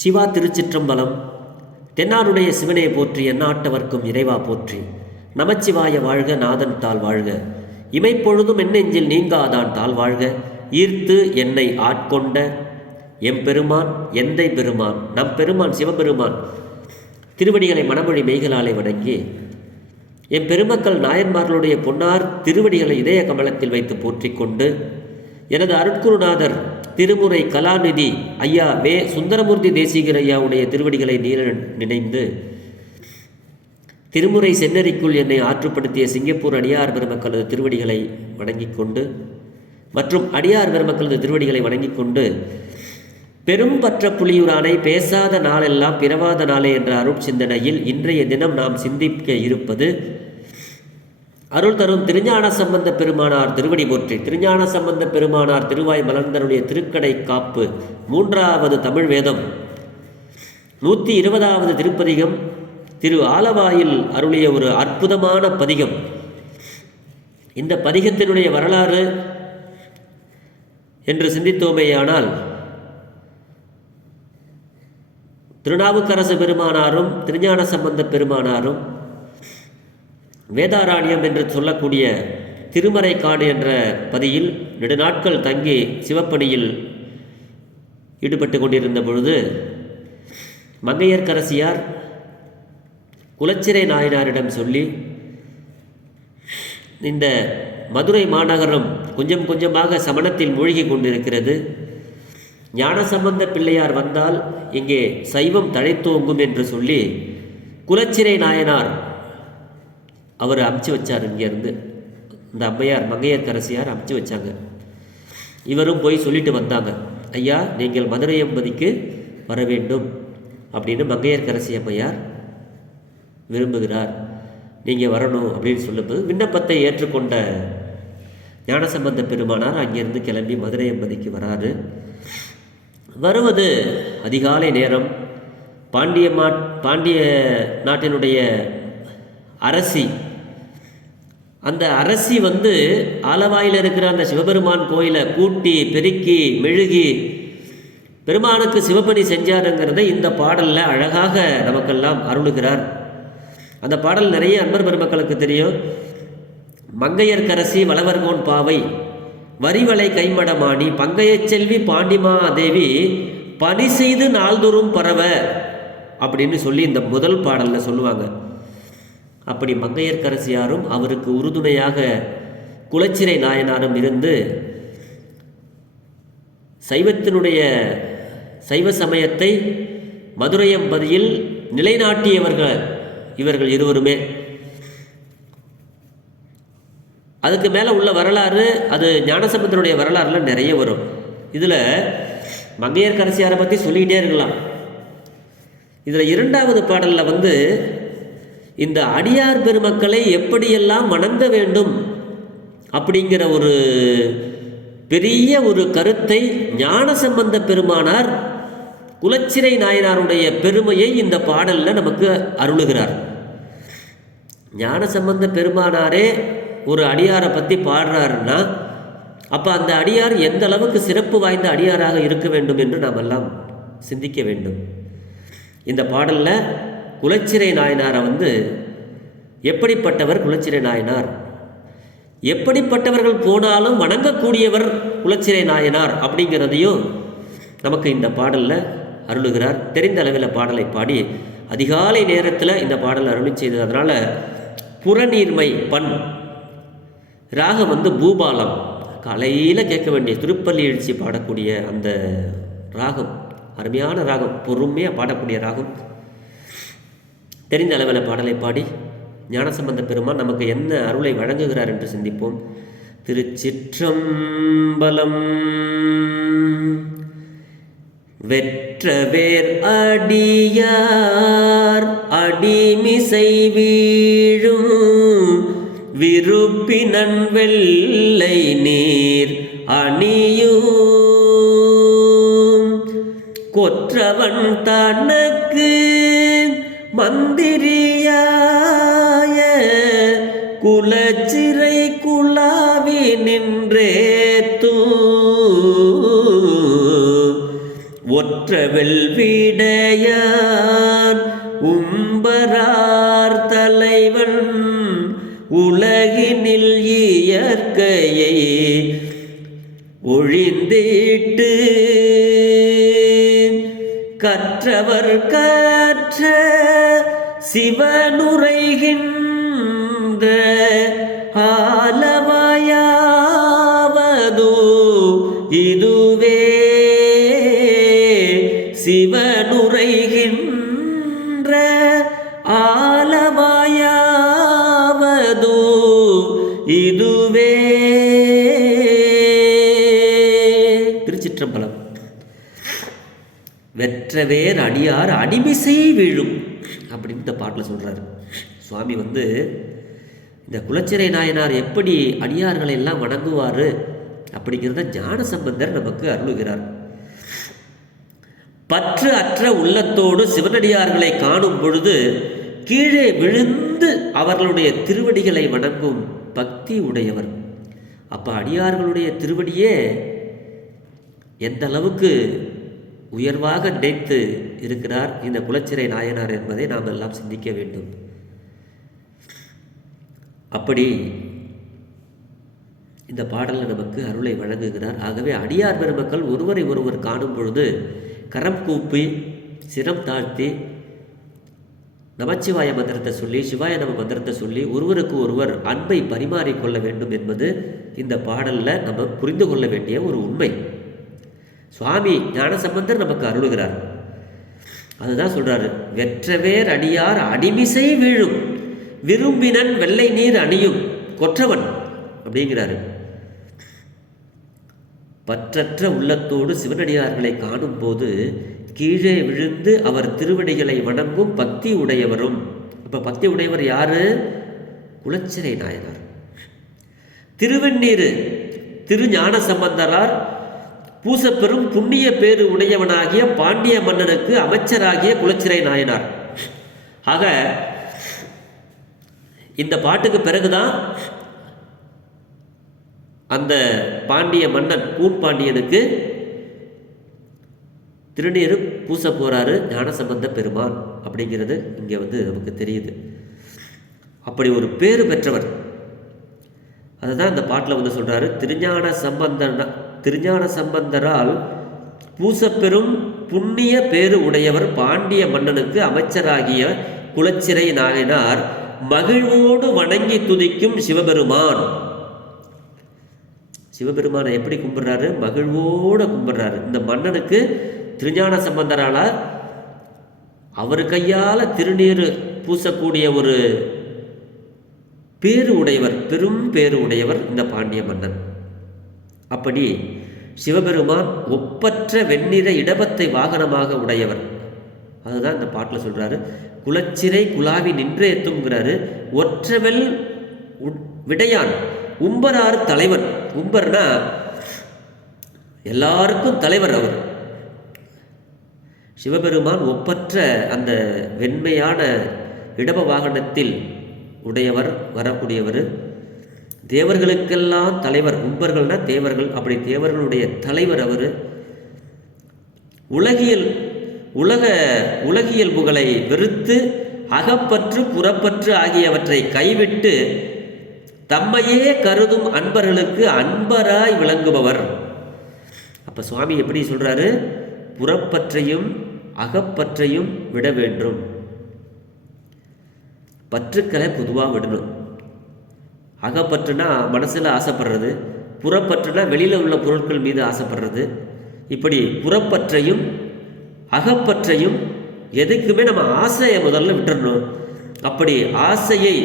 சிவா திருச்சிற்றம்பலம். தென்னாருடைய சிவனை போற்றி எந்நாட்டவர்க்கும் இறைவா போற்றி. நமச்சிவாய வாழ்க நாதன் தாள் வாழ்க. இமைப்பொழுதும் என்னெஞ்சில் நீங்காதான் தாள் வாழ்க. ஈர்த்து என்னை ஆட்கொண்ட எம்பெருமான் எந்தை பெருமான் நம் பெருமான் சிவபெருமான். திருவடிகளை மனமொழி மெய்களாலே வணங்கி என் பெருமக்கள் நாயன்மார்களுடைய பொன்னார் திருவடிகளை இதய கமலத்தில் வைத்து போற்றிக்கொண்டு எனது அருட்குருநாதர் திருமுறை கலாநிதி ஐயா வே. சுந்தரமூர்த்தி தேசிகர் ஐயாவுடைய திருவடிகளை நீர நினைந்து திருமுறை சென்னறிக்குள் என்னை ஆற்றுப்படுத்திய சிங்கப்பூர் அடியார் பெருமக்களது திருவடிகளை வணங்கிக் கொண்டு மற்றும் அடியார் பெருமக்களது திருவடிகளை வணங்கிக் கொண்டு பெரும் பற்ற புலியுரானை பேசாத நாளெல்லாம் பிறவாத நாளே என்ற அருட்சிந்தனையில் இன்றைய தினம் நாம் சிந்திக்க இருப்பது அருள் தரும் திருஞான சம்பந்த பெருமானார் திருவடி போற்றி. திருஞான சம்பந்த பெருமானார் திருவாய் மலர்ந்தருடைய திருக்கடை காப்பு மூன்றாவது தமிழ் வேதம். நூற்றி இருபதாவது திருப்பதிகம் திரு ஆலவாயில் அருளிய ஒரு அற்புதமான பதிகம். இந்த பதிகத்தினுடைய வரலாறு என்று சிந்தித்தோமேயானால் திருநாவுக்கரசு பெருமானாரும் திருஞான சம்பந்த பெருமானாரும் வேதாராணியம் என்று சொல்லக்கூடிய திருமறைக்காடு என்ற பதியில் நெடுநாட்கள் தங்கி சிவப்பணியில் ஈடுபட்டு கொண்டிருந்த பொழுது மங்கையர்க்கரசியார் குலச்சிறை நாயனாரிடம் சொல்லி இந்த மதுரை மாநகரம் கொஞ்சம் கொஞ்சமாக சமணத்தில் மூழ்கி கொண்டிருக்கிறது. ஞானசம்பந்த பிள்ளையார் வந்தால் இங்கே சைவம் தழைத்தோங்கும் என்று சொல்லி குலச்சிறை நாயனார் அவர் அமுச்சு வச்சார் இங்கேருந்து. இந்த அம்மையார் மங்கையர்க்கரசியார் அமுச்சு வச்சாங்க. இவரும் போய் சொல்லிட்டு வந்தாங்க ஐயா நீங்கள் மதுரை எம்பதிக்கு வர வேண்டும் அப்படின்னு மங்கையர்க்கரசி அம்மையார் விரும்புகிறார். நீங்கள் வரணும் அப்படின்னு சொல்லும்போது விண்ணப்பத்தை ஏற்றுக்கொண்ட ஞானசம்பந்த பெருமானார் அங்கிருந்து கிளம்பி மதுரை எம்பதிக்கு வராரு. வருவது அதிகாலை நேரம். பாண்டிய மா பாண்டிய நாட்டினுடைய அரசி அந்த அரசி வந்து ஆலவாயில் இருக்கிற அந்த சிவபெருமான் கோயிலை கூட்டி பெருக்கி மெழுகி பெருமானுக்கு சிவப்பணி செஞ்சாருங்கிறதை இந்த பாடலில் அழகாக நமக்கெல்லாம் அருளுகிறார். அந்த பாடல் நிறைய அன்பர் பெருமக்களுக்கு தெரியும். மங்கையர்கரசி வளவர்கோன் பாவை வரிவளை கைமடமாணி பங்கையச் செல்வி பாண்டிமா தேவி பணி செய்து நாள்தோறும் பரவ அப்படின்னு சொல்லி இந்த முதல் பாடலில் சொல்லுவாங்க. அப்படி மங்கையர்க்கரசியாரும் அவருக்கு உறுதுணையாக குலச்சிறை நாயனாரும் இருந்து சைவத்தினுடைய சைவ சமயத்தை மதுரையம்பதியில் நிலைநாட்டியவர்கள் இவர்கள் இருவருமே. அதுக்கு மேலே உள்ள வரலாறு அது ஞானசம்பந்தனுடைய வரலாறுல நிறைய வரும். இதில் மங்கையர்கரசியாரை பற்றி சொல்லிக்கிட்டே இருக்கலாம். இதில் இரண்டாவது பாடலில் வந்து இந்த அடியார் பெருமக்களை எப்படியெல்லாம் வணங்க வேண்டும் அப்படிங்கிற ஒரு பெரிய ஒரு கருத்தை ஞானசம்பந்த பெருமானார் குலச்சிறை நாயனாருடைய பெருமையை இந்த பாடலில் நமக்கு அருளுகிறார். ஞானசம்பந்த பெருமானாரே ஒரு அடியாரை பற்றி பாடுறாருன்னா அப்போ அந்த அடியார் எந்த அளவுக்கு சிறப்பு வாய்ந்த அடியாராக இருக்க வேண்டும் என்று நாம் எல்லாம் சிந்திக்க வேண்டும். இந்த பாடலில் குலச்சிறை நாயனாரை வந்து எப்படிப்பட்டவர் குலச்சிறை நாயனார்? எப்படிப்பட்டவர்கள் போனாலும் வணங்கக்கூடியவர் குலச்சிறை நாயனார் அப்படிங்கிறதையும் நமக்கு இந்த பாடலில் அருளுகிறார். தெரிந்த அளவில் பாடலை பாடி அதிகாலை நேரத்தில் இந்த பாடல் அருளி செய்தது அதனால் புறநீர்மை பண் ராகம் வந்து பூபாலம் காலையில் கேட்க வேண்டிய திருப்பள்ளி எழுச்சி பாடக்கூடிய அந்த ராகம் அருமையான ராகம் பொறுமையாக பாடக்கூடிய ராகம். தெரிந்த அளவில் பாடலை பாடி ஞானசம்பந்த பெருமான் நமக்கு என்ன அருளை வழங்குகிறார் என்று சிந்திப்போம். திருச்சிற்றம்பலம் வெற்றவேர் அடியார் அடிமிசை வீழும் விருப்பினன் வெள்ளை நீர் அணியும். கொற்றவன் தனக்கு மந்திரியாய குலச்சிறை குழாவி நின்றே ஒற்ற வீடையான் உம்பரார் தலைவன் உலகினில் இயற்கையை கற்றவர் கற்ற சிவனுரைகின்ற ஆலவாயாவதோ இதுவே சிவனுரைகின்ற ஆலவாயாவதோ இதுவே. திருச்சிற்றம்பலம். வெற்றவேர் அடியார் அடிமிசை வீழும் அப்படின்னு இந்த பாட்டில் சொல்கிறாரு சுவாமி வந்து இந்த குலச்சிறை நாயனார் எப்படி அடியார்களை எல்லாம் வணங்குவார் அப்படிங்கிறத ஞான சம்பந்தர் நமக்கு அருளுகிறார். பற்று அற்ற உள்ளத்தோடு சிவனடியார்களை காணும் பொழுது கீழே விழுந்து அவர்களுடைய திருவடிகளை வணங்கும் பக்தி உடையவர். அப்போ அடியார்களுடைய திருவடியே எந்த அளவுக்கு உயர்வாக நினைத்து இருக்கிறார் இந்த குலச்சிறை நாயனார் என்பதை நாம் எல்லாம் சிந்திக்க வேண்டும். அப்படி இந்த பாடலில் நமக்கு அருளை வழங்குகிறார். ஆகவே அடியார் பெருமக்கள் ஒருவரை ஒருவர் காணும் பொழுது கரம் கூப்பி சிரம் தாழ்த்தி நமச்சிவாய மந்திரத்தை சொல்லி சிவாய நம மந்திரத்தை சொல்லி ஒருவருக்கு ஒருவர் அன்பை பரிமாறிக்கொள்ள வேண்டும் என்பது இந்த பாடலில் நம்ம புரிந்து கொள்ள வேண்டிய ஒரு உண்மை. சுவாமி ஞானசம்பந்தர் நமக்கு அருளுகிறார். அதுதான் சொல்கிறாரு வெற்றவேர் அடியார் அடிமிசை வீழும் விரும்பினன் வெள்ளை நீர் அணியும் கொற்றவன் அப்படிங்கிறாரு. பற்றற்ற உள்ளத்தோடு சிவனடியார்களை காணும் போது கீழே விழுந்து அவர் திருவடிகளை வணங்கும் பக்தி உடையவரும். இப்போ பக்தி உடையவர் யாரு? குலச்சிறை நாயனார். திருவெண்ணீர் திருஞான சம்பந்தரார் பூசப்பெரும் புண்ணிய பேரு உடையவனாகிய பாண்டிய மன்னனுக்கு அமைச்சராகிய குலச்சிறை நாயனார். ஆக இந்த பாட்டுக்கு பிறகுதான் அந்த பாண்டிய மன்னன் பூன் பாண்டியனுக்கு திருநீர் பூச போகிறாரு ஞானசம்பந்த பெருமான் அப்படிங்கிறது இங்கே வந்து நமக்கு தெரியுது. அப்படி ஒரு பேரு பெற்றவர். அதுதான் இந்த பாட்டில் வந்து சொல்கிறாரு திருஞான சம்பந்தன் திருஞான சம்பந்தரால் பூசப்பெரும் புண்ணிய பேரு உடையவர் பாண்டிய மன்னனுக்கு அமைச்சராகிய குலச்சிறை நாயனார் மகிழ்வோடு வணங்கி துதிக்கும் சிவபெருமான். சிவபெருமானை எப்படி கும்பிடுறாரு? மகிழ்வோடு கும்பிடுறாரு. இந்த மன்னனுக்கு திருஞான சம்பந்தரால அவர் கையால் திருநீர் பூசக்கூடிய ஒரு பேரு உடையவர் பெரும் பேரு உடையவர் இந்த பாண்டிய மன்னன். அப்படி சிவபெருமான் ஒப்பற்ற வெண்ணிற இடபத்தை வாகனமாக உடையவர். அதுதான் இந்த பாட்டில் சொல்கிறாரு குலச்சிறை குலாவி நின்று எத்துங்கிறாரு ஒற்றவெல் விடையான் உம்பரார் தலைவன் உம்பர்னா எல்லாருக்கும் தலைவர் அவர். சிவபெருமான் ஒப்பற்ற அந்த வெண்மையான இடப வாகனத்தில் உடையவர் வரக்கூடியவர். தேவர்களுக்கெல்லாம் தலைவர் உம்பர்கள்னா தேவர்கள் அப்படி தேவர்களுடைய தலைவர் அவர். உலகியல் உலக உலகியல் புகழை வெறுத்து அகப்பற்று புறப்பற்று ஆகியவற்றை கைவிட்டு தம்மையே கருதும் அன்பர்களுக்கு அன்பராய் விளங்குபவர். அப்ப சுவாமி எப்படி சொல்றாரு? புறப்பற்றையும் அகப்பற்றையும் விட வேண்டும். பற்றுக்களை பொதுவாக விடணும். அகப்பற்றுனா மனசில் ஆசைப்படுறது புறப்பற்றுனா வெளியில் உள்ள பொருட்கள் மீது ஆசைப்படுறது. இப்படி புறப்பற்றையும் அகப்பற்றையும் எதுக்குமே நம்ம ஆசையை முதல்ல விட்டுறணும். அப்படி ஆசையை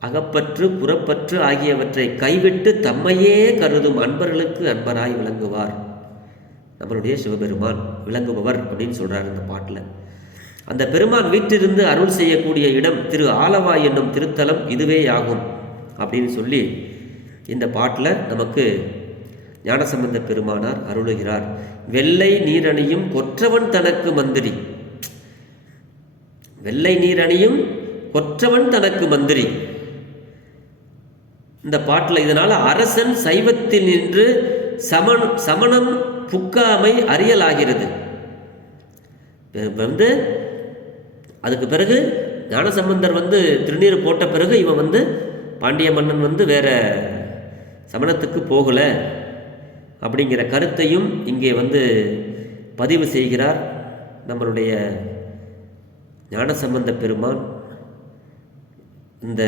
அகப்பற்று புறப்பற்று ஆகியவற்றை கைவிட்டு தம்மையே கருதும் அன்பர்களுக்கு அன்பராய் விளங்குவார். நம்மளுடைய சிவபெருமான் விளங்குபவர் அப்படின்னு சொல்கிறார் இந்த பாட்டில். அந்த பெருமான் வீட்டிலிருந்து அருள் செய்யக்கூடிய இடம் திரு ஆலவாய் என்னும் திருத்தலம் இதுவே ஆகும் அப்படின்னு சொல்லி இந்த பாட்டில் நமக்கு ஞானசம்பந்த பெருமானார் அருளுகிறார். வெள்ளை நீரணியும் கொற்றவன் தனக்கு மந்திரி. வெள்ளை நீரணியும் கொற்றவன் தனக்கு மந்திரி. இந்த பாட்டில் இதனால் அரசன் சைவத்தில் நின்று சமன் சமணம் புக்காமை அறியலாகிறது. வந்து அதுக்கு பிறகு ஞானசம்பந்தர் வந்து திருநீர் போட்ட பிறகு இவன் வந்து பாண்டிய மன்னன் வந்து வேறு சமணத்துக்கு போகலை அப்படிங்கிற கருத்தையும் இங்கே வந்து பதிவு செய்கிறார் நம்மளுடைய ஞானசம்பந்த பெருமான். இந்த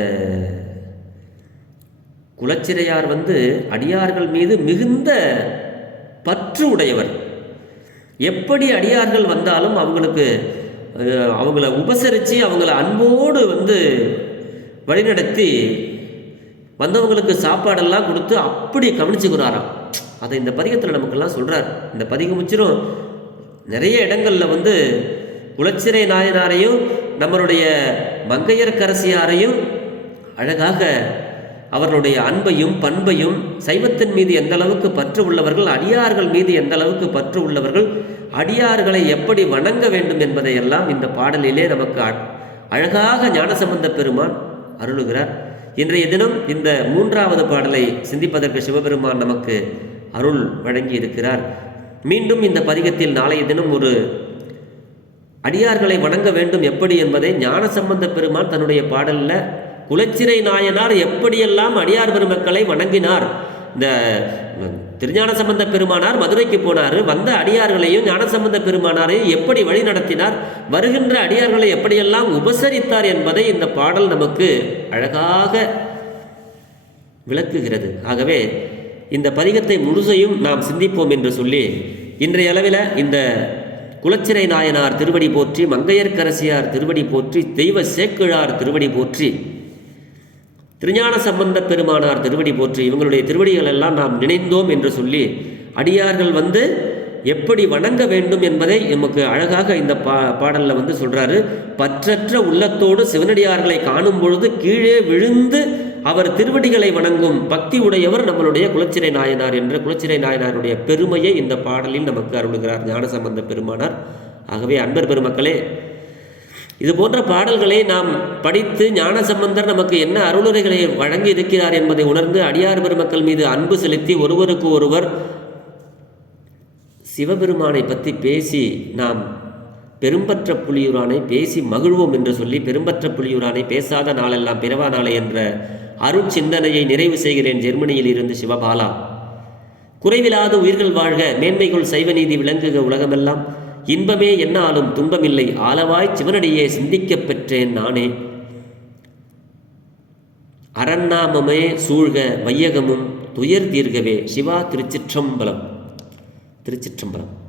குலச்சிறையார் வந்து அடியார்கள் மீது மிகுந்த பற்று உடையவர். எப்படி அடியார்கள் வந்தாலும் அவங்களுக்கு அவங்கள உபசரித்து அவங்கள அன்போடு வந்து வழிநடத்தி வந்தவங்களுக்கு சாப்பாடெல்லாம் கொடுத்து அப்படி கவனிச்சுக்கிறாராம். அதை இந்த பதிகத்தில் நமக்கெல்லாம் சொல்கிறார் இந்த பதிகம் முச்சிரும் நிறைய இடங்களில் வந்து குலச்சிறை நாயனாரையும் நம்மளுடைய மங்கையர்கரசியாரையும் அழகாக அவர்களுடைய அன்பையும் பண்பையும் சைவத்தின் மீது எந்த அளவுக்கு பற்று உள்ளவர்கள் அடியார்கள் மீது எந்த அளவுக்கு பற்று உள்ளவர்கள் அடியார்களை எப்படி வணங்க வேண்டும் என்பதையெல்லாம் இந்த பாடலிலே நமக்கு அ- அழகாக ஞானசம்பந்த பெருமான் அருளுகிறார். இன்றைய தினம் இந்த மூன்றாவது பாடலை சிந்திப்பதற்கு சிவபெருமான் நமக்கு அருள் வழங்கி இருக்கிறார் மீண்டும் இந்த பதிகத்தில் நாளைய தினம் ஒரு அடியார்களை வணங்க வேண்டும் எப்படி என்பதை ஞானசம்பந்த பெருமான் தன்னுடைய பாடலில் குலச்சிறை நாயனார் எப்படியெல்லாம் அடியார் பெருமக்களை வணங்கினார்? இந்த திருஞான சம்பந்த பெருமானார் மதுரைக்கு போனார். வந்த அடியார்களையும் ஞானசம்பந்த பெருமானாரையும் எப்படி வழி நடத்தினார் வருகின்ற அடியார்களை எப்படியெல்லாம் உபசரித்தார் என்பதை இந்த பாடல் நமக்கு அழகாக விளக்குகிறது. ஆகவே இந்த பதிகத்தை முழுசையும் நாம் சிந்திப்போம் என்று சொல்லி இன்றைய அளவில் இந்த குலச்சிறை நாயனார் திருவடி போற்றி மங்கையர்க்கரசியார் திருவடி போற்றி தெய்வ சேக்கிழார் திருவடி போற்றி திருஞான சம்பந்த பெருமானார் திருவடி போற்றி இவங்களுடைய திருவடிகள் எல்லாம் நாம் நினைந்தோம் என்று சொல்லி அடியார்கள் வந்து எப்படி வணங்க வேண்டும் என்பதை நமக்கு அழகாக இந்த பா பாடலில் வந்து சொல்கிறாரு பற்றற்ற உள்ளத்தோடு சிவனடியார்களை காணும் பொழுது கீழே விழுந்து அவர் திருவடிகளை வணங்கும் பக்தி உடையவர் நம்மளுடைய குலச்சிறை நாயனார் என்ற குலச்சிறை நாயனாருடைய பெருமையை இந்த பாடலில் நமக்கு அருளுகிறார் ஞானசம்பந்த பெருமானார். ஆகவே அன்பர் பெருமக்களே இது போன்ற பாடல்களை நாம் படித்து ஞானசம்பந்தர் நமக்கு என்ன அருளுரைகளை வழங்கி இருக்கிறார் என்பதை உணர்ந்து அடியார் பெருமக்கள் மீது அன்பு செலுத்தி ஒருவருக்கு ஒருவர் சிவபெருமானை பற்றி பேசி நாம் பெரும்பற்ற புலியூரானை பேசி மகிழ்வோம் என்று சொல்லி பெரும்பற்ற புலியூரானை பேசாத நாளெல்லாம் பிறவா நாளை என்ற அருட்சிந்தனையை நிறைவு செய்கிறேன் ஜெர்மனியில் இருந்து சிவபாலா. குறைவிலாத உயிர்கள் வாழ்க மேன்மைகள் சைவ நீதி விளங்குக உலகமெல்லாம். இன்பமே என்னாலும் துன்பமில்லை ஆளவாய் சிவனடியே சிந்திக்கப் பெற்றேன் நானே. அரண்நாமமே சூழ்க வையகமும் துயர் தீர்கவே சிவா திருச்சிற்றம்பலம். திருச்சிற்றம்பலம்.